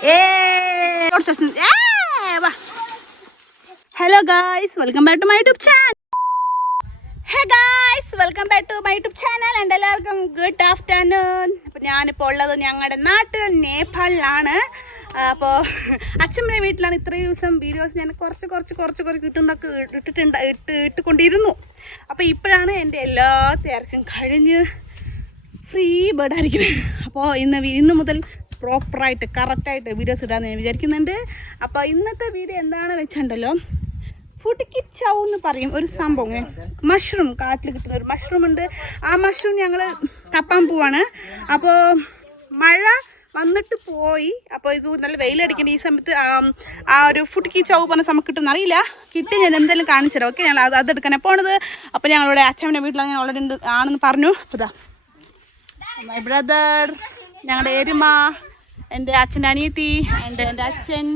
Hello guys, welcome back to my YouTube channel. Hey guys, welcome back to my YouTube channel and എല്ലാവർക്കും good afternoon. അപ്പോൾ ഞാനിപ്പോൾ ഉള്ളത് ഞങ്ങളുടെ നാട്ടിൽ നേപ്പാളിലാണ്. അപ്പോൾ അച്ഛമ്മയുടെ വീട്ടിലാണ്. ഇത്രയും ദിവസം വീഡിയോസ് ഞാൻ കുറച്ച് കിട്ടുന്നൊക്കെ ഇട്ടുകൊണ്ടിരുന്നു. അപ്പോൾ ഇപ്പോഴാണ് എൻ്റെ എല്ലാ തിരക്കും കഴിഞ്ഞ് ഫ്രീ ബേർഡ് ആയിരിക്കുന്നത്. അപ്പോൾ ഇന്ന് മുതൽ പ്രോപ്പറായിട്ട് കറക്റ്റായിട്ട് വീഡിയോസ് ഇടാമെന്ന് ഞാൻ വിചാരിക്കുന്നുണ്ട്. അപ്പോൾ ഇന്നത്തെ വീഡിയോ എന്താണെന്ന് വെച്ചിട്ടുണ്ടല്ലോ, ഫുട്ടിക്കി ചൗ എന്ന് പറയും ഒരു സംഭവം, മഷ്റൂം, കാട്ടിൽ കിട്ടുന്ന ഒരു മഷ്റൂം ഉണ്ട്. ആ മഷ്റൂം ഞങ്ങൾ കപ്പാൻ പോവാണ്. അപ്പോൾ മഴ വന്നിട്ട് പോയി. അപ്പോൾ ഇത് നല്ല വെയിലടിക്കേണ്ട ഈ സമയത്ത് ആ ഒരു ഫുട്ടിക്കി ചൗ പറഞ്ഞ സമയം കിട്ടുമെന്ന് അറിയില്ല. കിട്ടി ഞാൻ എന്തെങ്കിലും കാണിച്ചു തരാം. ഓക്കെ, ഞങ്ങൾ അതെടുക്കാനാണ് പോണത്. അപ്പോൾ ഞങ്ങളുടെ അച്ഛൻ്റെ വീട്ടിലാണ് ഞാൻ ഓൾറെഡി ആണെന്ന് പറഞ്ഞു. അപ്പോൾ ഇതാ മൈ ബ്രദർ, ഞങ്ങളുടെ എരുമ, എൻ്റെ അച്ഛൻ്റെ അനിയത്തി, എൻ്റെ അച്ഛൻ,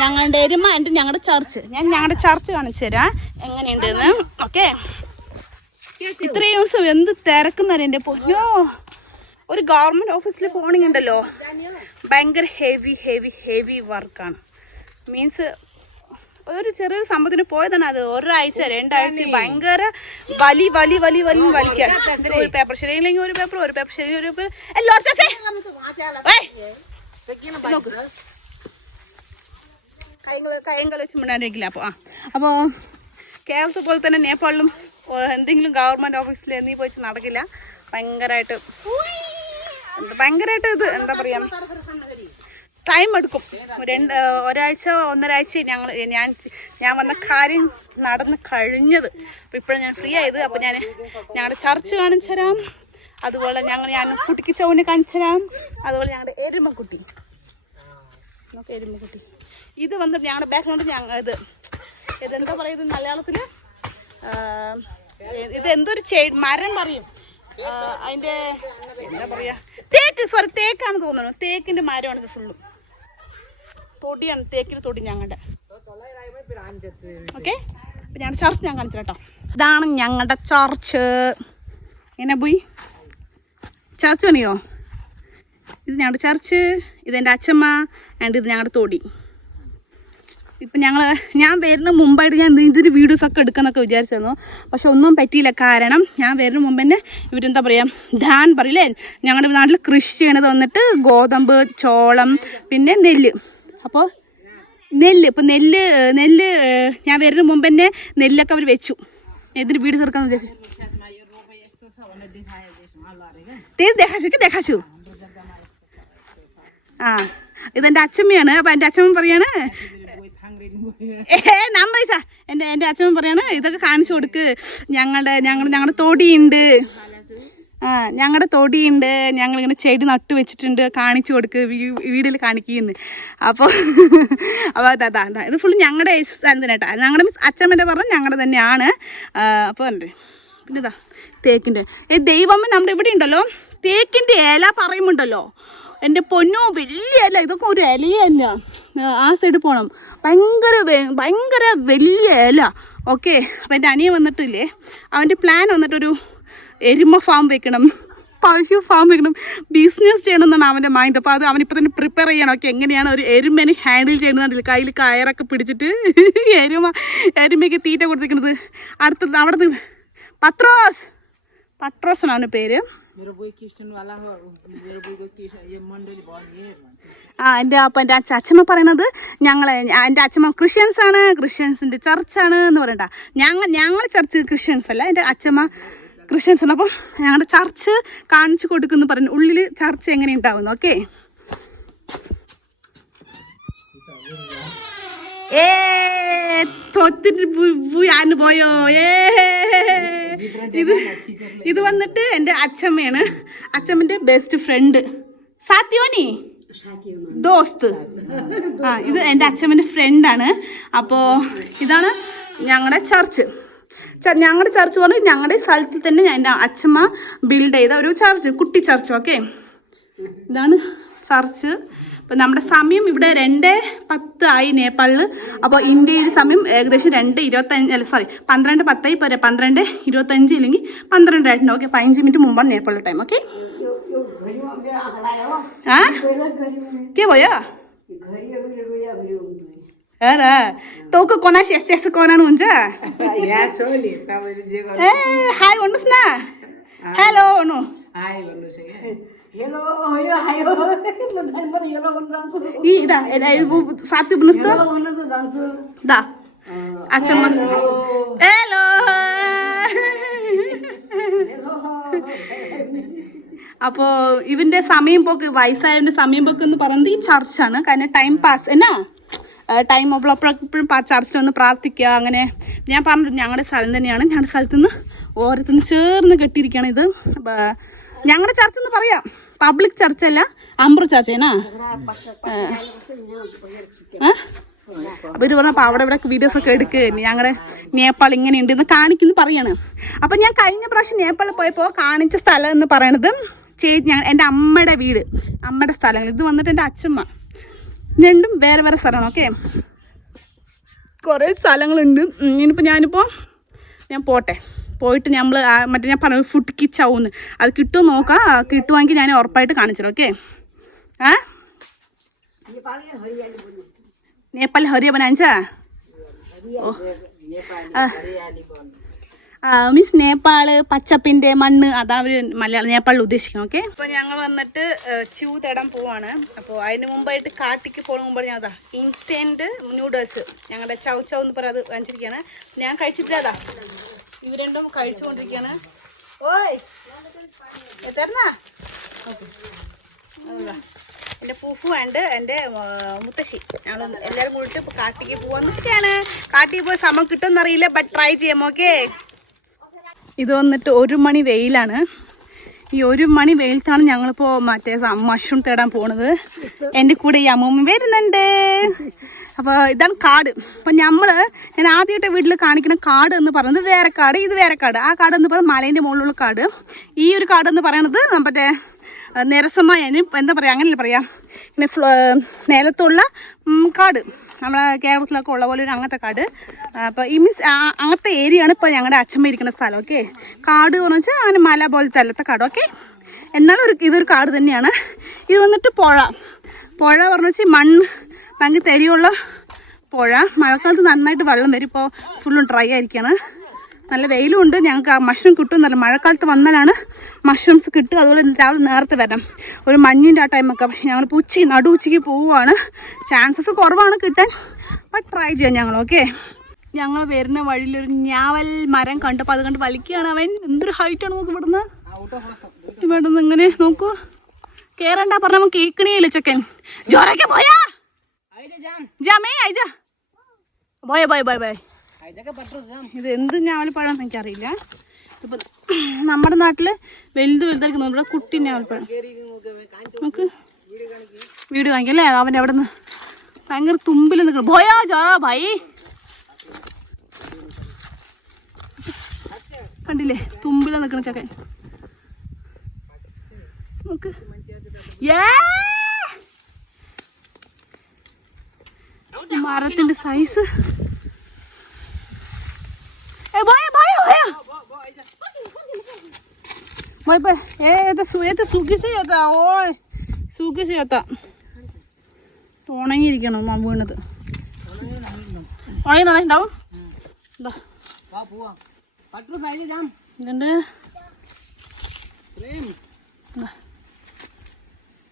ഞങ്ങളുടെ എരുമ, ഞങ്ങളുടെ ചർച്ച്. ഞാൻ ഞങ്ങളുടെ ചർച്ച് കാണിച്ചു തരാം എങ്ങനെയുണ്ടെന്ന്. ഓക്കെ, ഇത്രയും ദിവസം എന്ത് തിരക്കുന്നറിയാം എൻ്റെ പൊന്നോ. ഒരു ഗവൺമെൻറ് ഓഫീസിൽ പോകണമെന്നുണ്ടല്ലോ, ഭയങ്കര ഹെവി വർക്കാണ്. മീൻസ് ഒരു ചെറിയൊരു സംഭവത്തിന് പോയതാണ്. അത് ഒരാഴ്ച 2 ആഴ്ച ഭയങ്കര വലിക്കാൻ. ഒരു പേപ്പർ ശരിയില്ലെങ്കിൽ ഒരു പേപ്പർ ശരി ഒരു പേപ്പർ കൈകൾ വെച്ച് മിണ്ടാണ്ടിരിക്കില്ല. അപ്പോൾ കേരളത്തെ പോലെ തന്നെ നേപ്പാളിലും എന്തെങ്കിലും ഗവൺമെൻറ് ഓഫീസിൽ എന്നീ പോയി നടക്കില്ല. ഭയങ്കരമായിട്ട് ഇത് എന്താ പറയുക, ടൈം എടുക്കും. ഒരാഴ്ച 1.5 ഞാൻ വന്ന കാര്യം നടന്ന് കഴിഞ്ഞത്. അപ്പോൾ ഇപ്പോഴും ഞാൻ ഫ്രീ ആയത്. അപ്പോൾ ഞാൻ ഞങ്ങളുടെ ചർച്ച് കാണിച്ചു തരാം, അതുപോലെ ഞാൻ ഫുട്ടിക്കി ചൗവിനെ കാണിച്ചു തരാം, അതുപോലെ ഞങ്ങളുടെ എരുമക്കുട്ടി. ഇത് വന്നിട്ട് ഞങ്ങളുടെ ബാക്ക്ഗ്രൗണ്ട് ഇതെന്താ പറയുന്നത് മലയാളത്തിൽ, ഇത് എന്തൊരു മരം പറയും, അതിൻ്റെ എന്താ പറയുക, തേക്കാണ് തോന്നുന്നു. തേക്കിൻ്റെ മരമാണിത് ഫുള്ളും. തൊടിയാണ്, തേക്കിന് തൊടി ഞങ്ങളുടെ. ഓക്കെ, അപ്പം ഞങ്ങളുടെ ചർച്ച് ഞാൻ കാണിച്ചു കേട്ടോ. ഇതാണ് ഞങ്ങളുടെ ചർച്ച്. എങ്ങനെ പോയി ചർച്ച് പണിയോ? ഇത് ഞങ്ങളുടെ ചർച്ച്, ഇതെൻ്റെ അച്ഛമ്മ, ഇത് ഞങ്ങളുടെ തൊടി. ഇപ്പം ഞാൻ വരുന്ന മുമ്പായിട്ട് ഞാൻ ഇതിൻ്റെ വീഡിയോസൊക്കെ എടുക്കാമെന്നൊക്കെ വിചാരിച്ചിരുന്നു. പക്ഷെ ഒന്നും പറ്റിയില്ല. കാരണം ഞാൻ വരുന്ന മുമ്പ് തന്നെ ഇവരെന്താ പറയുക, ധാൻ പറയില്ലേ, ഞങ്ങളുടെ നാട്ടിൽ കൃഷി ചെയ്യണത് വന്നിട്ട് ഗോതമ്പ്, ചോളം, പിന്നെ നെല്ല്. അപ്പോൾ ഇപ്പം നെല്ല് ഞാൻ വരുന്ന മുമ്പ് തന്നെ നെല്ലൊക്കെ അവർ വെച്ചു. ഇതിന് വീഡിയോസ് എടുക്കാമെന്ന് വിചാരിച്ചു. ദേഖാച്ചു ഇതെൻ്റെ അച്ഛമ്മയാണ്. അപ്പം എൻ്റെ അച്ഛമ്മ പറയാണ്, എൻ്റെ അച്ഛൻ പറയാണ്, ഇതൊക്കെ കാണിച്ചു കൊടുക്ക്, ഞങ്ങളുടെ തൊടിയുണ്ട്, ഞങ്ങളുടെ തൊടിയുണ്ട്, ഞങ്ങളിങ്ങനെ ചെടി നട്ടു വെച്ചിട്ടുണ്ട്, കാണിച്ചു കൊടുക്ക്, വീഡിയോയിൽ കാണിക്കുന്നു. അപ്പോൾ അതാ ഇത് ഫുള്ള് ഞങ്ങളുടെ സ്ഥലം തന്നെ കേട്ടോ. ഞങ്ങളുടെ മീൻസ് അച്ഛമ്മൻ്റെ പറഞ്ഞാൽ ഞങ്ങളുടെ തന്നെയാണ്. അപ്പോൾ ഉണ്ട് പിന്നെ ഇതാ തേക്കിൻ്റെ ദൈവമ്മ നമ്മുടെ ഇവിടെ ഉണ്ടല്ലോ. തേക്കിൻ്റെ ഇല പറയുമുണ്ടല്ലോ, എൻ്റെ പൊന്നോ, വലിയ ഇല. ഇതൊക്കെ ഒരു ഇലയല്ല, ആ സൈഡ് പോകണം. ഭയങ്കര വലിയ ഇല. ഓക്കെ, അപ്പം എൻ്റെ അനിയൻ വന്നിട്ടില്ലേ, അവൻ്റെ പ്ലാൻ വന്നിട്ടൊരു എരുമ ഫാം വെക്കണം, പശു ഫാം വെക്കണം, ബിസിനസ് ചെയ്യണം എന്നാണ് അവൻ്റെ മൈൻഡ്. അപ്പോൾ അത് അവനിപ്പോൾ തന്നെ പ്രിപ്പയർ ചെയ്യണം. ഓക്കെ, എങ്ങനെയാണ് ഒരു എരുമേനെ ഹാൻഡിൽ ചെയ്യുന്നതില്ല, കയ്യിൽ കയറൊക്കെ പിടിച്ചിട്ട് എരുമയ്ക്ക് തീറ്റ കൊടുത്തിരിക്കുന്നത്. അവിടുത്തെ പട്രോസാണ് അവൻ്റെ പേര്. എൻ്റെ അച്ഛമ്മ പറയണത് എൻ്റെ അച്ഛമ്മ ക്രിസ്ത്യൻസ് ആണ്, ക്രിസ്ത്യൻസിൻ്റെ ചർച്ചാണ് എന്ന് പറയണ്ട. ഞങ്ങൾ ചർച്ച് ക്രിസ്ത്യൻസ് അല്ല, എൻ്റെ അച്ഛമ്മ ക്രിസ്ത്യൻസ് ആണ്. അപ്പം ഞങ്ങളുടെ ചർച്ച് കാണിച്ചു കൊടുക്കുന്നു പറഞ്ഞു, ഉള്ളിൽ ചർച്ച് എങ്ങനെ ഉണ്ടാവുന്നു. ഓക്കെ, പോയോ? ഇത് വന്നിട്ട് എൻ്റെ അച്ഛമ്മയാണ്, അച്ഛമ്മൻ്റെ ബെസ്റ്റ് ഫ്രണ്ട് സാത്യോനി ദോസ്ത്. ഇത് എൻ്റെ അച്ഛമ്മൻ്റെ ഫ്രണ്ടാണ്. അപ്പോൾ ഇതാണ് ഞങ്ങളുടെ ചർച്ച്. ഞങ്ങളുടെ ചർച്ച് പറഞ്ഞാൽ ഞങ്ങളുടെ സ്ഥലത്തിൽ തന്നെ എൻ്റെ അച്ഛമ്മ ബിൽഡ് ചെയ്ത ഒരു ചർച്ച്, കുട്ടി ചർച്ച്. ഓക്കെ, ഇതാണ് ചർച്ച്. അപ്പോൾ നമ്മുടെ സമയം ഇവിടെ 2:10 ആയി നേപ്പാളിൽ. അപ്പോൾ ഇന്ത്യയിൽ സമയം ഏകദേശം 12:10 പോരെ, 12:25 ഇല്ലെങ്കിൽ 12 ആയിട്ടുണ്ട്. ഓക്കെ, 15 മിനിറ്റ് മുമ്പാണ് നേപ്പാളിലെ ടൈം. ഓക്കെ, हाँ क्या भैया अरे तो को कोना शेष कोना हुन्छ ए हाई भन्नुस् न हेलो भन्नु हाई भन्नुस् हेलो यो हाई हो म धनबाट हेलो भन्न जान्छु इ दा साथी भन्नुस् त भन्न जान्छु दा अच्छा म हेलो അപ്പോൾ ഇവൻ്റെ സമയം പോക്ക് വയസ്സായവൻ്റെ സമയം പോക്ക് എന്ന് പറയുന്നത് ഈ ചർച്ചാണ്. കാരണം ടൈം പാസ് എന്നാ ടൈം എപ്പോഴും ചർച്ചിൽ വന്ന് പ്രാർത്ഥിക്കുക. അങ്ങനെ ഞാൻ പറഞ്ഞു ഞങ്ങളുടെ സ്ഥലം തന്നെയാണ്. ഞങ്ങളുടെ സ്ഥലത്ത് നിന്ന് ഓരോരുത്തരും ചേർന്ന് കെട്ടിയിരിക്കുകയാണ് ഇത്. ഞങ്ങളുടെ ചർച്ച് എന്ന് പറയാം, പബ്ലിക് ചർച്ചല്ല, അമ്പ്ര ചർച്ചേനാ. അപ്പോൾ ഇത് പറഞ്ഞപ്പോൾ അവിടെ ഇവിടെ വീഡിയോസൊക്കെ എടുക്കുക. ഞങ്ങളുടെ നേപ്പാൾ ഇങ്ങനെ ഉണ്ടെന്ന് കാണിക്കുന്നു പറയാണ്. അപ്പം ഞാൻ കഴിഞ്ഞ പ്രാവശ്യം നേപ്പാളിൽ പോയപ്പോൾ കാണിച്ച സ്ഥലം എന്ന് പറയണത് എൻ്റെ അമ്മയുടെ വീട്, അമ്മയുടെ സ്ഥലങ്ങൾ. ഇത് വന്നിട്ട് എൻ്റെ അച്ഛമ്മ. രണ്ടും വേറെ വേറെ സ്ഥലമാണ്. ഓക്കെ, കുറേ സ്ഥലങ്ങളുണ്ട്. ഇനിയിപ്പോൾ ഞാൻ പോയിട്ട് നമ്മൾ മറ്റേ ഞാൻ പറഞ്ഞു ഫുഡ് കിച്ചാവുന്ന് അത് കിട്ടുമെന്ന് നോക്കാം. കിട്ടുവാണെങ്കിൽ ഞാൻ ഉറപ്പായിട്ട് കാണിച്ചത്. ഓക്കെ नेपाल हरिया बनाइन्छ മീൻസ് നേപ്പാള് പച്ചപ്പിൻ്റെ മണ്ണ്, അതാണ് അവർ മലയാളം നേപ്പാളിൽ ഉദ്ദേശിക്കുന്നത്. ഓക്കെ, അപ്പോൾ ഞങ്ങൾ വന്നിട്ട് ച്യൂ തേടാൻ പോവാണ്. അപ്പോൾ അതിന് മുമ്പായിട്ട് കാട്ടിക്ക് പോകുന്ന മുമ്പ് ഞാൻ അതാ ഇൻസ്റ്റൻറ്റ് നൂഡിൽസ് ഞങ്ങളുടെ ചൗ എന്ന് പറയാം അത് വാങ്ങിച്ചിരിക്കുകയാണ്. ഞാൻ കഴിച്ചിട്ടില്ല, അതാ ഇവർ രണ്ടും കഴിച്ചുകൊണ്ടിരിക്കുകയാണ്. ഓയ് എത്തരണ എൻ്റെ പൂപ്പു ഉണ്ട്, എൻ്റെ മുത്തശ്ശി, ഞങ്ങൾ എല്ലാവരും കൂടിയിട്ട് ഇപ്പോൾ കാട്ടിക്ക് പോകാൻ നിൽക്കുകയാണ്. കാട്ടിൽ പോയി സമയം കിട്ടുമെന്നറിയില്ല, ബട്ട് ട്രൈ ചെയ്യാം. ഓക്കെ, ഇത് വന്നിട്ട് 1 മണി വെയിലാണ്. ഈ 1 മണി വെയിലത്താണ് ഞങ്ങളിപ്പോൾ മറ്റേ മഷ്റൂം തേടാൻ പോണത്. എൻ്റെ കൂടെ ഈ അമ്മൂമ്മ വരുന്നുണ്ട്. അപ്പോൾ ഇതാണ് കാട്. അപ്പം ഞാൻ ആദ്യമായിട്ട് വീട്ടിൽ കാണിക്കുന്ന കാട് എന്ന് പറയുന്നത് വേറെ കാട്, ഇത് വേറെ കാട്. ആ കാട് എന്ന് പറയുന്നത് മലേൻ്റെ മുകളിലുള്ള കാട്. ഈ ഒരു കാട് എന്ന് പറയുന്നത് മറ്റേ നിരസമായ എന്താ പറയുക, അങ്ങനെയല്ല പറയാം, പിന്നെ നിലത്തുള്ള കാട്, നമ്മുടെ കേരളത്തിലൊക്കെ ഉള്ള പോലെ ഒരു അങ്ങനത്തെ കാട്. അപ്പോൾ ഈ മീൻസ് അങ്ങനത്തെ ഏരിയയാണ് ഇപ്പോൾ ഞങ്ങളുടെ അച്ഛമ്മ ഇരിക്കുന്ന സ്ഥലം. ഓക്കെ, കാട് എന്ന് വെച്ചാൽ അങ്ങനെ മല പോലത്തെ അല്ലത്തെ കാട്. ഓക്കെ, എന്നാലും ഇതൊരു കാട് തന്നെയാണ്. ഇത് വന്നിട്ട് പുഴ പറഞ്ഞു വെച്ചാൽ മണ്ണ് ഭയങ്കര തെരിയുള്ള പുഴ. മഴക്കാലത്ത് നന്നായിട്ട് വെള്ളം വരും. ഇപ്പോൾ ഫുള്ളും ഡ്രൈ ആയിരിക്കുകയാണ്, നല്ല വെയിലും ഉണ്ട്. ഞങ്ങൾക്ക് ആ മഷ്റൂം കിട്ടുമെന്നല്ല, മഴക്കാലത്ത് വന്നാലാണ് മഷ്റൂംസ് കിട്ടുക. അതുപോലെ രാവിലെ നേരത്തെ വരാം, ഒരു മഞ്ഞിൻ്റെ ആ ടൈമൊക്കെ. പക്ഷേ ഞങ്ങൾ ഉച്ചയ്ക്ക് പോവുകയാണ്. ചാൻസസ് കുറവാണ് കിട്ടാൻ, ബട്ട് ട്രൈ ചെയ്യാം ഞങ്ങൾ. ഓക്കെ, ഞങ്ങൾ വരുന്ന വഴിയിലൊരു ഞാവൽ മരം കണ്ടപ്പോൾ അത് കണ്ട് വലിക്കുകയാണ് അവൻ. എന്തൊരു ഹൈറ്റാണ് നോക്ക് ഇവിടുന്ന് ഇങ്ങനെ നോക്കൂ. കയറണ്ട പറഞ്ഞവൻ കേൾക്കണേയില്ല ചെക്കൻ. ജോറൊക്കെ പോയാ ജാമേ അയജാ ബോയ ബോയ് ബോയ് ബോയ്. ഇത് എന്ത് ഞാവൽപ്പഴം എനിക്കറിയില്ല. ഇപ്പം നമ്മുടെ നാട്ടിൽ വലുതായിരിക്കും, നമ്മുടെ കുട്ടി ഞാവൽപ്പഴം. നമുക്ക് വീട് കാണിക്കല്ലേ. അവൻ്റെ അവിടെ നിന്ന് ഭയങ്കര തുമ്പിൽ നിൽക്കണം. പോയാ ജോറാ ഭായി, കണ്ടില്ലേ തുമ്പിൽ നിൽക്കണം ചക്കൻ. നമുക്ക് മരത്തിൻ്റെ സൈസ്. ഉണങ്ങിയിരിക്കണം വീണത്. ഉണങ്ങി നന്നായിട്ടുണ്ടാവും.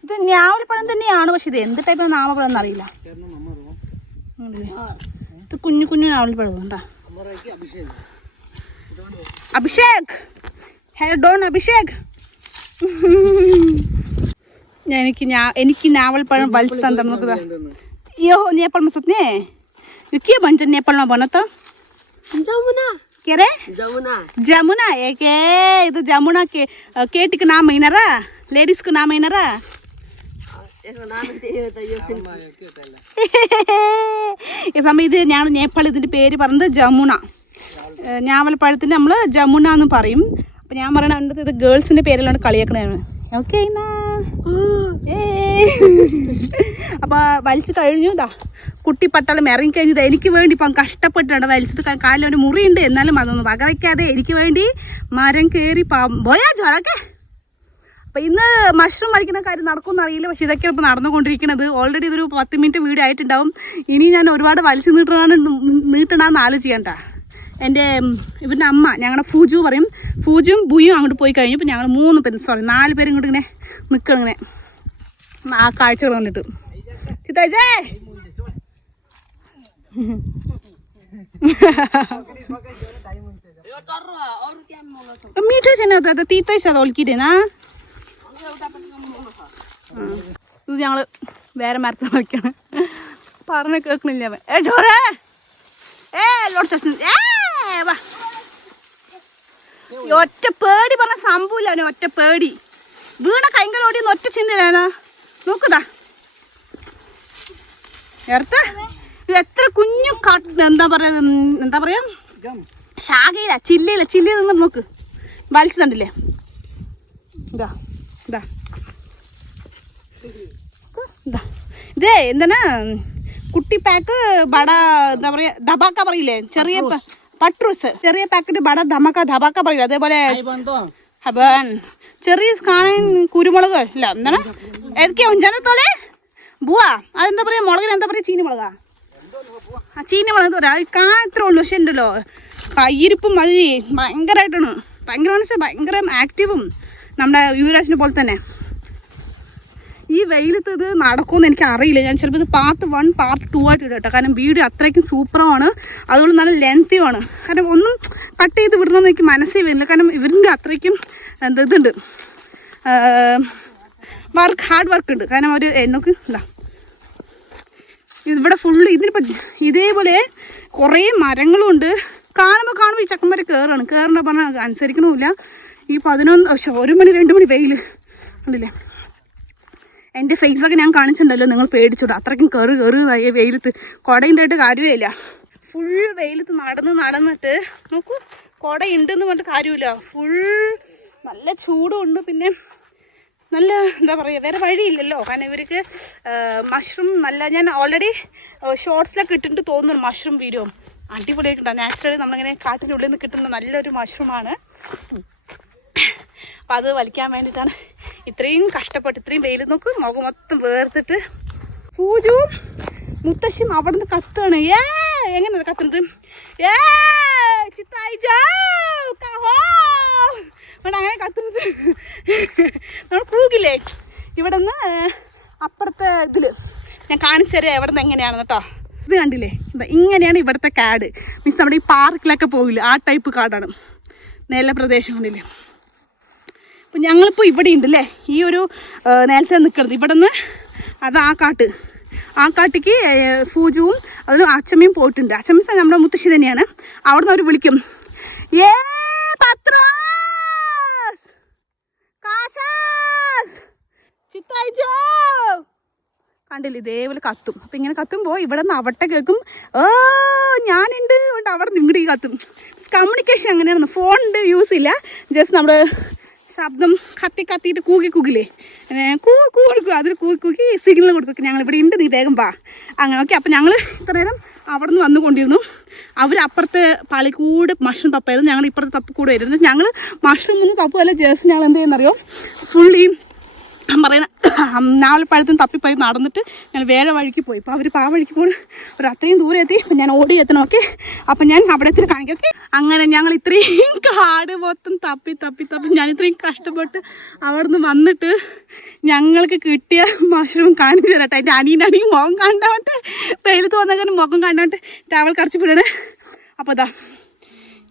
ഇത് ഞാവൽപ്പഴം തന്നെയാണ്, പക്ഷെ ഇത് എന്ത് ടൈപ്പ് നാമപ്പഴം എന്നറിയില്ല. ഇത് കുഞ്ഞു ഞാവൽപ്പഴം ഉണ്ടാ. അഭിഷേക്, ഹെയർ ഡോൺ അഭിഷേക്. എനിക്ക് नावलपഴം വലിച്ചു തന്നത്. यो नेपालमा सोध्ने यो के भन्छ नेपालमा भन त? जमुना. के रे? जमुना. जमुना के ಇದು जमुना के केटीको नाम हैन र, लेडीजको नाम हैन र. यसको नाम ഈ സമയത്ത് ഞാൻ നേപ്പാളിൽ ഇതിൻ്റെ പേര് പറഞ്ഞത് ജമുന. ഞാവൽപ്പഴത്തിന് നമ്മൾ ജമുന എന്ന് പറയും. അപ്പം ഞാൻ പറയണത് ഇത് ഗേൾസിൻ്റെ പേരെല്ലാം കളിയാക്കണതാണ്. ഓക്കെ അപ്പോൾ വലിച്ചു കഴിഞ്ഞു. ഇതാ കുട്ടി പട്ടാളം ഇറങ്ങിക്കഴിഞ്ഞത് എനിക്ക് വേണ്ടി ഇപ്പം കഷ്ടപ്പെട്ടാണ് വലിച്ചത്. കാലിൽ ഒരു മുറിയുണ്ട്, എന്നാലും അതൊന്നും വക വയ്ക്കാതെ എനിക്ക് വേണ്ടി മരം കയറി പോയാ ചോറൊക്കെ. അപ്പം ഇന്ന് മഷ്റൂം വലിക്കുന്ന കാര്യം നടക്കുമെന്ന് അറിയില്ല. പക്ഷേ ഇതൊക്കെയാണ് ഇപ്പോൾ നടന്നുകൊണ്ടിരിക്കുന്നത്. ഓൾറെഡി ഇതൊരു 10 മിനിറ്റ് വീഡിയോ ആയിട്ടുണ്ടാവും. ഇനി ഞാൻ ഒരുപാട് വലിച്ചു നീട്ടണമെന്ന് ആലോചിക്കണ്ട. എൻ്റെ ഇവരുടെ അമ്മ ഞങ്ങളുടെ ഫൂജു പറയും, ഫൂജും ബുയും അങ്ങോട്ട് പോയി കഴിഞ്ഞു. ഇപ്പം ഞങ്ങൾ 4 പേരും ഇങ്ങോട്ട് ഇങ്ങനെ നിൽക്കണം, ഇങ്ങനെ ആ കാഴ്ചകൾ കണ്ടിട്ട്. ചിത്തായിച്ചേ मीठे से नहीं होता था, तीता ही साथ ओल्की देना. ഇത് ഞങ്ങൾ വേറെ മരത്തിൽ വയ്ക്കാണ്. പറഞ്ഞ കേൾക്കണില്ല അവൻ. ഒറ്റ പേടി പറഞ്ഞ സംഭവമില്ല. ഒറ്റ പേടി വീണ കൈങ്കൽ ഓടിയെന്ന് ഒറ്റ ചിന്തയിലാണ്. നോക്കുതാ എത്ര കുഞ്ഞു എന്താ പറയാ ശാഖയില ചില്ലി നിന്ന് നോക്ക് വലിച്ചതുണ്ടല്ലേ. ഇതാ ഇതാ ഇതാ ഇതേ എന്താണ് കുട്ടി പാക്ക് ബട എന്താ പറയാ ധബാക്ക പറയില്ലേ, ചെറിയ പട്രൂസ്, ചെറിയ പാക്കറ്റ് ബട ധബാക്ക പറയില്ല. അതേപോലെ ഹബൻ ചെറിയ കാണാൻ കുരുമുളക് ഇല്ല എന്താണ് ഏതൊക്കെയാ ഉഞ്ചാനത്തോലെ ബുവാ അതെന്താ പറയാ മുളകിന് എന്താ പറയാ ചീനി മുളകാ. ആ ചീനി മുളക് പറയാം. അത് കാത്ര ഉള്ളു. പക്ഷെ ഉണ്ടല്ലോ കയ്യിരിപ്പും അത് ഭയങ്കരമായിട്ടാണ്. ഭയങ്കര ആക്റ്റീവും നമ്മുടെ യുവരാജിനെ പോലെ തന്നെ. ഈ വെയിലത്ത് ഇത് നടക്കുമെന്ന് എനിക്ക് അറിയില്ല. ഞാൻ ചിലപ്പോൾ ഇത് പാർട്ട് 1 പാർട്ട് 2 ആയിട്ട് ഇടും കേട്ടോ. കാരണം വീഡിയോ അത്രയ്ക്കും സൂപ്പറാണ്, അതുകൊണ്ട് നല്ല ലെങ്തിയുമാണ്. കാരണം ഒന്നും കട്ട് ചെയ്ത് വിടണമെന്ന് എനിക്ക് മനസ്സിൽ വരുന്നില്ല. കാരണം ഇവരുടെ അത്രയ്ക്കും ഇതുണ്ട്, ഹാർഡ് വർക്ക് ഉണ്ട്. കാരണം അവർ എന്നൊക്കെ ഇതാ ഇവിടെ ഫുള്ള് ഇതിനിപ്പോൾ ഇതേപോലെ കുറേ മരങ്ങളും ഉണ്ട്. കാണുമ്പോൾ ഈ ചക്കന്മാർ കയറേണ്ട പറഞ്ഞാൽ അനുസരിക്കണമില്ല. ഈ 1 മണി 2 മണി വെയിൽ ഉണ്ടല്ലേ. എൻ്റെ ഫേസൊക്കെ ഞാൻ കാണിച്ചിട്ടുണ്ടല്ലോ, നിങ്ങൾ പേടിച്ചോട്ടോ. അത്രയ്ക്കും കയറി വെയിലത്ത് കുടയിൻ്റെ ആയിട്ട് കാര്യമില്ല. ഫുൾ വെയിലത്ത് നടന്നിട്ട് നോക്കൂ, കുടയുണ്ടെന്ന് പറഞ്ഞിട്ട് കാര്യമില്ല. ഫുൾ നല്ല ചൂടും ഉണ്ട്. പിന്നെ നല്ല എന്താ പറയുക, വേറെ വഴിയില്ലല്ലോ. കാരണം ഇവർക്ക് മഷ്റൂം നല്ല, ഞാൻ ഓൾറെഡി ഷോർട്സിലൊക്കെ ഇട്ടിട്ട് തോന്നുന്നു മഷ്റൂം വീഡിയോ അടിപൊളിയായിട്ടുണ്ടാകും. നാച്ചുറലി നമ്മളിങ്ങനെ കാട്ടിൻ്റെ ഉള്ളിൽ നിന്ന് കിട്ടുന്ന നല്ലൊരു മഷ്റൂമാണ്. അപ്പം അത് വലിക്കാൻ വേണ്ടിയിട്ടാണ് ഇത്രയും കഷ്ടപ്പെട്ട്, ഇത്രയും വെയിൽ നോക്ക്, മുഖം മൊത്തം വേർത്തിട്ട്. പൂജു മുത്തശ്ശിയും അവിടെ നിന്ന് കത്താണ്. എങ്ങനെയാണ് കത്തുന്നത്? അങ്ങനെ കത്തുന്നത് നമ്മൾ കൂകില്ലേ ഇവിടെ നിന്ന് അപ്പുറത്തെ ഇതിൽ ഞാൻ കാണിച്ചു തരാം എവിടെ നിന്ന് എങ്ങനെയാണ് കേട്ടോ. ഇത് കണ്ടില്ലേ, ഇങ്ങനെയാണ് ഇവിടുത്തെ കാട്. മീൻസ് നമ്മുടെ ഈ പാർക്കിലൊക്കെ പോകില്ല, ആ ടൈപ്പ് കാടാണ്. നെല്ല പ്രദേശങ്ങളില്ലേ. അപ്പം ഞങ്ങളിപ്പോൾ ഇവിടെ ഉണ്ടല്ലേ, ഈ ഒരു നേരത്തെ നിൽക്കുന്നത് ഇവിടെ നിന്ന് അത് ആ കാട്ടിക്ക് ഫൂജുവും അതിന് അച്ചമ്മയും പോയിട്ടുണ്ട്. അച്ചമ്മ നമ്മുടെ മുത്തശ്ശി തന്നെയാണ്. അവിടെ നിന്ന് അവർ വിളിക്കും, കണ്ടില്ല, ഇതേപോലെ കത്തും. അപ്പം ഇങ്ങനെ കത്തുമ്പോൾ ഇവിടെ നിന്ന് അവിടെ കേൾക്കും, ഞാനുണ്ട് കൊണ്ട് അവിടെ നിങ്ങളുടെ ഈ കത്തും. കമ്മ്യൂണിക്കേഷൻ അങ്ങനെയാണ്. ഫോണിൻ്റെ യൂസ് ഇല്ല, ജസ്റ്റ് നമ്മൾ ശബ്ദം കത്തിയിട്ട് കൂകില്ലേ, കൂക്കും അതിൽ കൂക്കി സിഗ്നൽ കൊടുക്കും, ഞങ്ങൾ ഇവിടെ ഉണ്ട്, നീ വേഗം വാ അങ്ങനെ. ഓക്കെ, അപ്പം ഞങ്ങൾ ഇത്ര നേരം അവിടെ നിന്ന് വന്നുകൊണ്ടിരുന്നു. അവർ അപ്പുറത്തെ പാളിക്കൂട് മഷ്റൂം തപ്പായിരുന്നു, ഞങ്ങൾ ഇപ്പുറത്തെ തപ്പിക്കൂടെ വരുന്നു. ഞങ്ങൾ മഷ്റൂം ഒന്നും തപ്പുമല്ല, ജസ്റ്റ് ഞങ്ങൾ എന്ത് ചെയ്യുന്നറിയോ, ഫുള്ളി പറയുന്ന നാവൽപ്പഴത്തും തപ്പിപ്പോയി നടന്നിട്ട് ഞാൻ വേറെ വഴിക്ക് പോയി. ഇപ്പോൾ അവർ ആ വഴിക്ക് പോയി ഒരു അത്രയും ദൂരം എത്തി. അപ്പം ഞാൻ ഓടി എത്തണം. ഓക്കെ, അപ്പം ഞാൻ അവിടെ എത്തി കാണിക്കാം. ഓക്കെ, അങ്ങനെ ഞങ്ങൾ ഇത്രയും കാട് മൊത്തം തപ്പി ഞാൻ ഇത്രയും കഷ്ടപ്പെട്ട് അവിടെ നിന്ന് വന്നിട്ട് ഞങ്ങൾക്ക് കിട്ടിയ മഷ്റൂം കാണിച്ചു തരട്ടെ. എൻ്റെ അനിയനാണെങ്കിൽ മുഖം കണ്ടാവട്ടെ, വെയിലത്ത് വന്നങ്ങനെ മുഖം കണ്ടാവട്ടെ, ടവൽ കറച്ച് പിടണേ. അപ്പോൾ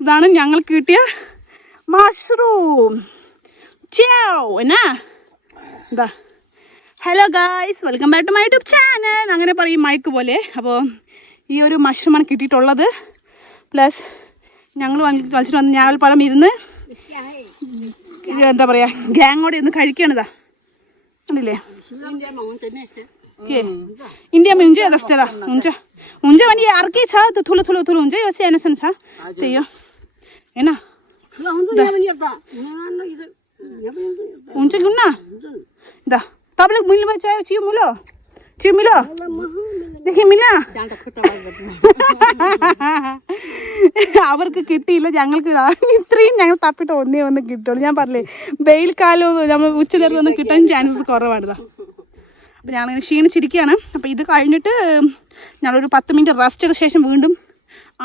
ഇതാണ് ഞങ്ങൾക്ക് കിട്ടിയ മഷ്റൂം. എന്നാ ഇതാ, hello guys, welcome back to my YouTube channel. അങ്ങനെ പറയും മൈക്ക് പോലെ. അപ്പോൾ ഈ ഒരു മഷ്റൂമാണ് കിട്ടിയിട്ടുള്ളത്. പ്ലസ് ഞങ്ങൾ വലിച്ചിട്ട് വന്ന് ഞാവൽപ്പഴം ഇരുന്ന് എന്താ പറയുക, ഗ്യാങ്ങോടെ ഇരുന്ന് കഴിക്കണതാ. കണ്ടില്ലേ, इंडिया में उंजे दस्ते दा उंजे वाली यार के छा तो थोड़ा उंजे वैसे ऐसे सन छा तेयो है ना उंजे गुना दा तब लोग मिल में चाय ची मिलो അവർക്ക് കിട്ടിയില്ല, ഞങ്ങൾക്ക് ഇത്രയും ഞങ്ങൾ തപ്പിട്ട് ഒന്നേ കിട്ടുള്ളൂ. ഞാൻ പറഞ്ഞില്ലേ വെയിൽ കാലവും നമ്മൾ ഉച്ച നേരത്തൊന്നും കിട്ടാൻ ചാൻസസ് കുറവാണിതാ. അപ്പോൾ ഞാനങ്ങനെ ക്ഷീണിച്ചിരിക്കുകയാണ്. അപ്പോൾ ഇത് കഴിഞ്ഞിട്ട് ഞങ്ങളൊരു 10 മിനിറ്റ് റെസ്റ്റ് എടുത്ത ശേഷം വീണ്ടും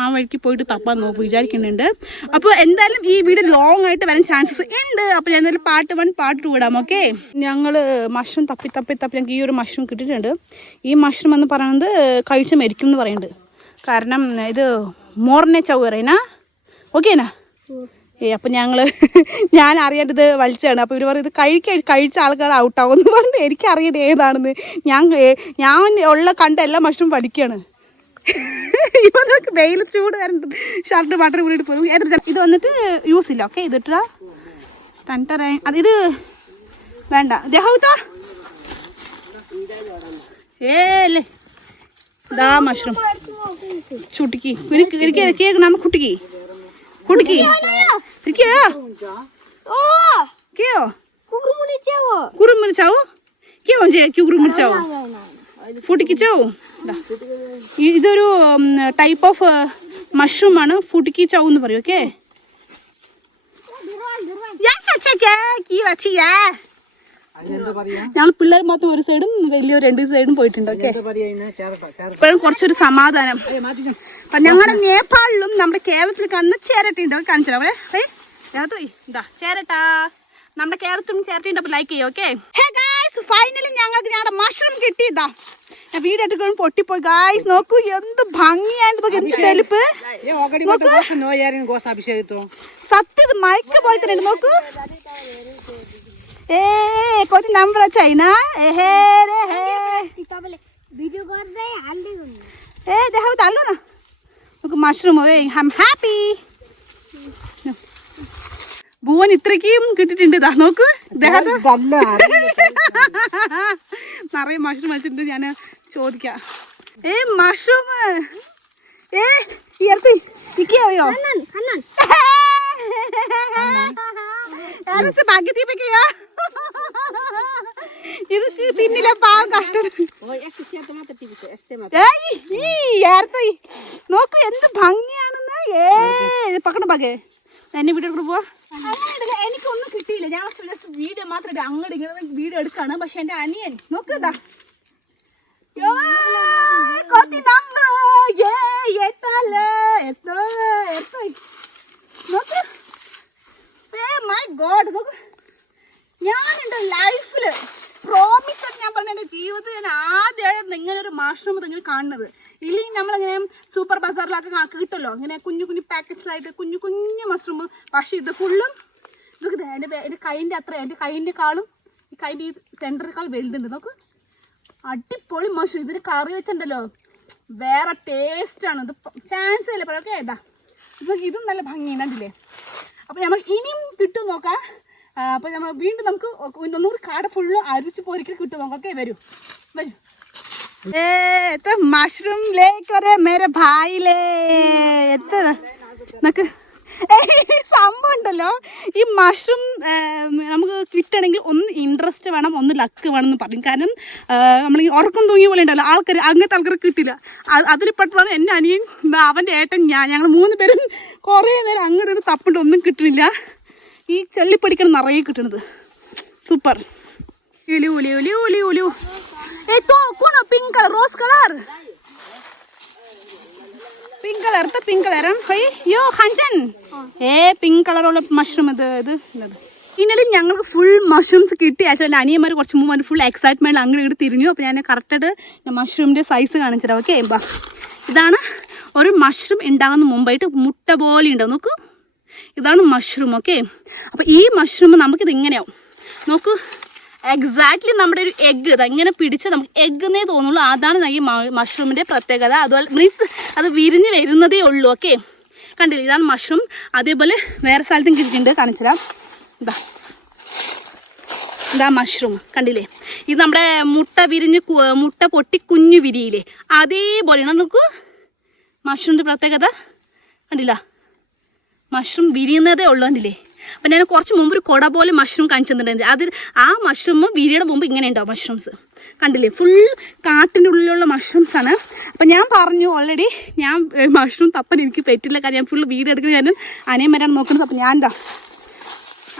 ആ വഴിക്ക് പോയിട്ട് തപ്പാൻ വിചാരിക്കുന്നുണ്ട്. അപ്പോൾ എന്തായാലും ഈ വീഡിയോ ലോങ് ആയിട്ട് വരാൻ ചാൻസസ് ഉണ്ട്. അപ്പോൾ ഞാൻ എന്തായാലും പാർട്ട് 1 പാർട്ട് 2 ഇടാം. ഓക്കെ, ഞങ്ങൾ മഷ്റൂം തപ്പി ഞങ്ങൾക്ക് ഈ ഒരു മഷ്റൂം കിട്ടിയിട്ടുണ്ട്. ഈ മഷ്റൂം എന്ന് പറയുന്നത് കഴിച്ച് മരിക്കും എന്ന് പറയുന്നുണ്ട്. കാരണം ഇത് മോർനെ ചൗറേനാ ഓക്കേനാ. അപ്പം ഞാൻ അറിയേണ്ടത് വലിച്ചാണ്. അപ്പോൾ ഇവർ പറയും ഇത് കഴിച്ച ആൾക്കാർ ഔട്ടാവും എന്ന് പറഞ്ഞ് എനിക്കറിയേണ്ടത് ഏതാണെന്ന്. ഞാൻ ഉള്ള കണ്ട എല്ലാ മഷ്റൂം വലിക്കുകയാണ്. ഇവർക്ക് വെയിൽ ചൂട് കാരണം ഷർട്ട് ബട്ടർ കൂടിയിട്ട് പോകും. ഇത് വന്നിട്ട് യൂസ് ഇല്ല. ഓക്കെ, ഇതിട്ടാ അത് ഇത് വേണ്ട ദേഹത്താ ഏല്ലേ ദാ മഷ്റൂം ചുട്ടിക്ക് കേൾക്കണം കുട്ടിക്ക് കുട്ടിക്ക് കുറുമുറി ചാവോ കുറുമുറി ചാവോ ഫുട്ടിക്ക് ചാവോ. ഇതൊരു ടൈപ്പ് ഓഫ് മഷ്റൂം ആണ്, ഫുട്ടിക്ക് ചാവോ എന്ന് പറയും. ഓക്കെ, ഞങ്ങൾ പിള്ളേർ മൊത്തം ഒരു സൈഡും വലിയൊരു 2 സൈഡും പോയിട്ടുണ്ട്. ഓക്കെ, ഇപ്പോഴും കുറച്ചൊരു സമാധാനം. ഞങ്ങളുടെ നേപ്പാളിലും നമ്മുടെ കേരളത്തിലൊക്കെ അന്ന് ചേരട്ടുണ്ട്. കാണിച്ചു അവിടെ ഇതാ ചേരട്ടാ, നമ്മുടെ കേരളത്തിലും ചേരട്ടുണ്ട്. അപ്പോൾ ലൈക്ക് ചെയ്യും. ഓക്കെ, ഫൈനലി ഞങ്ങളുടെ മഷ്റൂം കിട്ടിയതാ. ഞാൻ വീഡിയോ എടുക്കാൻ പൊട്ടിപ്പോയി. ഗായ്സ് നോക്കൂ എന്ത് ഭംഗിയാണ്, എന്ത് വെളുപ്പ്. സത്യം മയക്ക് പോലെ തന്നെ നോക്കൂ. कोई नंबर अच्छा है ना देखो डालो ना मशरूम हम हैप्पी ഭുവൻ ഇത്രയ്ക്കും കിട്ടിയിട്ടുണ്ട്. ഇതാ നോക്ക് നിറയെ മഷ്റൂം വെച്ചിട്ടുണ്ട്. ഞാൻ ചോദിക്കാം മഷ്റൂം ഈ അടുത്ത് നിൽക്കുകയോ ഇത് തിന്നില്ല പാവം കഷ്ടം. നോക്കൂ എന്ത് ഭംഗിയാണെന്ന്. പക്കണ പകേ എന്നെ വീഡിയോ എടുക്കാൻ പോവാ. അങ്ങനെയല്ല, എനിക്കൊന്നും കിട്ടിയില്ല. ഞാൻ വീഡിയോ മാത്രം അങ്ങോട്ട് ഇങ്ങനെ വീഡിയോ എടുക്കാണ്. പക്ഷെ എന്റെ അനിയൻ നോക്കുതാ ഞാൻ എൻ്റെ ലൈഫില് പ്രോമിസ് ആയിട്ട് ഞാൻ പറഞ്ഞ എൻ്റെ ജീവിതത്തിൽ ഞാൻ ആദ്യമായിട്ട് ഇങ്ങനെ ഒരു മഷ്റൂം ഇങ്ങനെ കാണുന്നത്. ഇല്ലെങ്കിൽ നമ്മളിങ്ങനെ സൂപ്പർ ബസാറിലൊക്കെ കിട്ടുമല്ലോ ഇങ്ങനെ കുഞ്ഞു കുഞ്ഞു പാക്കറ്റ്സിലായിട്ട് കുഞ്ഞു കുഞ്ഞു മഷ്റൂം. പക്ഷെ ഇത് ഫുള്ളും ഇതൊക്കെ എൻ്റെ കൈൻ്റെ അത്ര, എൻ്റെ കൈൻ്റെക്കാളും ഈ കൈൻ്റെ ഈ സെൻറ്ററിനേക്കാൾ വലുതുണ്ട്. നോക്ക് അടിപൊളി മഷ്റൂം. ഇതിന് കറി വെച്ചിട്ടുണ്ടല്ലോ വേറെ ടേസ്റ്റാണ്. ഇത് ചാൻസ് ഇല്ല പറയൊക്കെ ഏതാ ഇതും നല്ല ഭംഗിയുണ്ടല്ലേ. അപ്പോൾ നമുക്ക് ഇനിയും കിട്ടും നോക്കാം. അപ്പോൾ നമ്മൾ വീണ്ടും നമുക്ക് ഒന്നുകൂടി കാട ഫുള്ള് അരിച്ച് പൊരിക്കൽ കിട്ടും നോക്കാം. ഓക്കെ, വരൂ വരൂ. तो मशरूम लेकर मेरे भाई ले നമുക്ക് സംഭവം ഉണ്ടല്ലോ ഈ മഷ്റൂം നമുക്ക് കിട്ടണമെങ്കിൽ ഒന്ന് ഇൻട്രസ്റ്റ് വേണം, ഒന്ന് ലക്ക് വേണം എന്ന് പറയും. കാരണം നമ്മൾ ഉറക്കം തൂങ്ങിയ പോലെ ഉണ്ടല്ലോ ആൾക്കാർ, അങ്ങനത്തെ ആൾക്കാർ കിട്ടില്ല. അതിൽ പെട്ടതാണ് എൻ്റെ അനിയൻ, അവൻ്റെ ഏട്ടൻ, ഞങ്ങൾ 3 പേരും കുറേ നേരം അങ്ങോട്ട് തപ്പിട്ട് ഒന്നും കിട്ടുന്നില്ല. ഈ ചെള്ളിപ്പടിക്കണം നിറയെ കിട്ടണത്. സൂപ്പർ. ഉലു ഉലു ഉലു ഉലു ഉലു pink colour rose colour pink colour तो पिंक कलर है यो हंजन पिंक कलर वाला मशरूम ഇന്നലെ ഞങ്ങൾക്ക് ഫുൾ മഷ്റൂംസ് കിട്ടി. ആക്ച്വലി അനിയന്മാർ കുറച്ച് മുമ്പ് ഫുൾ എക്സൈറ്റ്മെൻറ്റ് അങ്ങോട്ട് ഇങ്ങോട്ട് തിരിഞ്ഞു. അപ്പോൾ ഞാൻ കറക്റ്റായിട്ട് മഷ്റൂമിൻ്റെ സൈസ് കാണിച്ചുതരാം. ഓക്കെ, ഇതാണ് ഒരു മഷ്റൂം ഉണ്ടാകുന്ന മുമ്പായിട്ട് മുട്ട പോലെ ഉണ്ടാവും. നോക്കൂ, ഇതാണ് മഷ്റൂം. ഓക്കെ, അപ്പോൾ ഈ മഷ്റൂം നമുക്കിത് ഇങ്ങനെയാവും. നോക്കൂ, എക്സാക്ട്ലി നമ്മുടെ ഒരു എഗ്ഗ് ഇതങ്ങനെ പിടിച്ച് നമുക്ക് എഗ്ഗെന്നേ തോന്നുള്ളൂ. അതാണ് ഈ മഷ്റൂമിൻ്റെ പ്രത്യേകത. അതുപോലെ മീൻസ് അത് വിരിഞ്ഞ് വരുന്നതേ ഉള്ളൂ. ഓക്കെ, കണ്ടില്ലേ, ഇതാണ് മഷ്റൂം. അതേപോലെ വേറെ സ്ഥലത്തും കിട്ടിയിട്ടുണ്ട്, കാണിച്ചുതരാം. ഇതാ മഷ്റൂം, കണ്ടില്ലേ, ഇത് നമ്മുടെ മുട്ട വിരിഞ്ഞ് മുട്ട പൊട്ടി കുഞ്ഞു വിരിയില്ലേ, അതേപോലെയാണ്. നോക്കൂ മഷ്റൂമിൻ്റെ പ്രത്യേകത കണ്ടില്ല, മഷ്റൂം വിരിയുന്നതേ ഉള്ളൂ. കണ്ടില്ലേ, അപ്പം ഞാൻ കുറച്ച് മുമ്പ് ഒരു കുട പോലെ മഷ്റൂം കാണിച്ചു തന്നിട്ടുണ്ട്. അത് ആ മഷ്റൂം വിരിയുടെ മുമ്പ് ഇങ്ങനെ ഉണ്ടാവും മഷ്റൂംസ്. കണ്ടില്ലേ, ഫുൾ കാട്ടിൻ്റെ ഉള്ളിലുള്ള മഷ്റൂംസ് ആണ്. അപ്പം ഞാൻ പറഞ്ഞു ഓൾറെഡി ഞാൻ മഷ്റൂം തപ്പൻ എനിക്ക് പറ്റില്ല, കാരണം ഞാൻ ഫുൾ വീഡിയോ എടുക്കുന്ന കാരണം അനിയന്മാരാണ് നോക്കുന്നത്. അപ്പം ഞാൻ എന്താ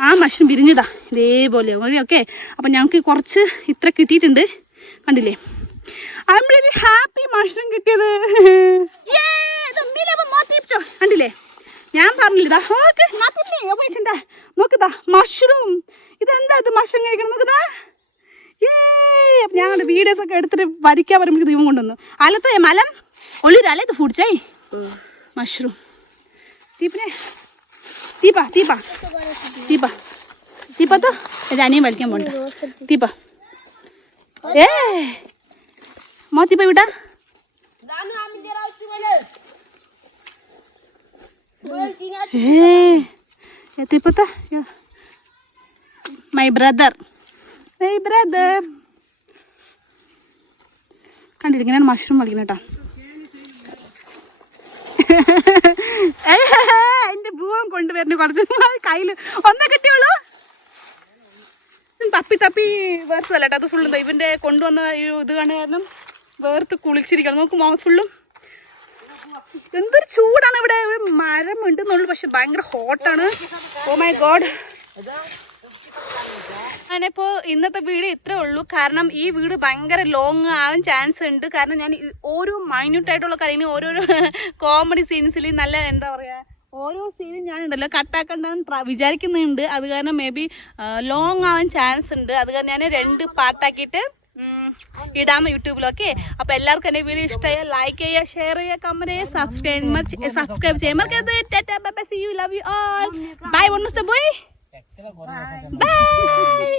ആ മഷ്റൂം വിരിഞ്ഞതാ ഇതേപോലെ. ഓക്കെ, അപ്പം ഞങ്ങൾക്ക് കുറച്ച് ഇത്ര കിട്ടിയിട്ടുണ്ട്. കണ്ടില്ലേ, I am really happy mushroom കിട്ടിയത്. കണ്ടില്ലേ, ഞാൻ പറഞ്ഞില്ല നോക്കുതാ മഷ്റൂം. ഇതെന്താ ഇത് മഷ്റൂം കഴിക്കണം നോക്കുതാ. ഞങ്ങളുടെ വീഡിയോസ് ഒക്കെ എടുത്തിട്ട് വരിക്കാൻ വരുമ്പോൾ ദൈവം കൊണ്ടുവന്നു. അലത്തെ മലം ഒളിരല്ലേ ഇത് ഫുഡ് ചായ് മഷ്റൂം തീപ്പിനെ തീപ്പാ തീപ്പാ തീപ്പാ തീപ്പത്തോ അനിയൻ വലിക്കാൻ പോണ്ട തീപ്പാ മോത്തിപ്പ വിടാ തീപ്പത്ത മൈ ബ്രദർ കണ്ടിട്ട് ഇങ്ങനെയാണ് മഷ്റൂം കളിക്കുന്നത് കേട്ടോ. എന്റെ ഭൂവം കൊണ്ടുവരുന്നു കുറച്ച് കയ്യിൽ ഒന്നേ കിട്ടിയുള്ളൂ. തപ്പി തപ്പി വേർത്തതല്ല കേട്ടോ, അത് ഫുള്ളും ഇവന്റെ കൊണ്ടുവന്ന ഇത് കാണുക കാരണം വേർത്ത് കുളിച്ചിരിക്കണം. നോക്കുമ്പോ ഫുള്ളും എന്തൊരു ചൂടാണ് ഇവിടെ. ഒരു മരം ഉണ്ടെന്നുള്ളു, പക്ഷെ ഭയങ്കര ഹോട്ടാണ്. Oh my God. ഞാനിപ്പോൾ ഇന്നത്തെ വീഡിയോ ഇത്രേ ഉള്ളൂ, കാരണം ഈ വീട് ഭയങ്കര ലോങ് ആവാൻ ചാൻസ് ഉണ്ട്. കാരണം ഞാൻ ഓരോ മൈന്യൂട്ടായിട്ടുള്ള കാര്യങ്ങൾ ഓരോരോ കോമഡി സീൻസിൽ നല്ല എന്താ പറയുക ഓരോ സീനും ഞാനുണ്ടല്ലോ കട്ടാക്കണ്ടെന്ന് വിചാരിക്കുന്നുണ്ട്. അത് കാരണം മേ ബി ലോങ് ആവാൻ ചാൻസ് ഉണ്ട്. അത് കാരണം ഞാൻ 2 പാർട്ടാക്കിയിട്ട് ഇടാം യൂട്യൂബിലൊക്കെ. അപ്പോൾ എല്ലാവർക്കും എൻ്റെ വീഡിയോ ഇഷ്ടമായ ലൈക്ക് ചെയ്യുക, ഷെയർ ചെയ്യുക, കമന്റ് ചെയ്യുക, സബ്സ്ക്രൈബ് ചെയ്യാൻ മറക്കരുത്. Tata bye bye, see you, love you all, bye. By.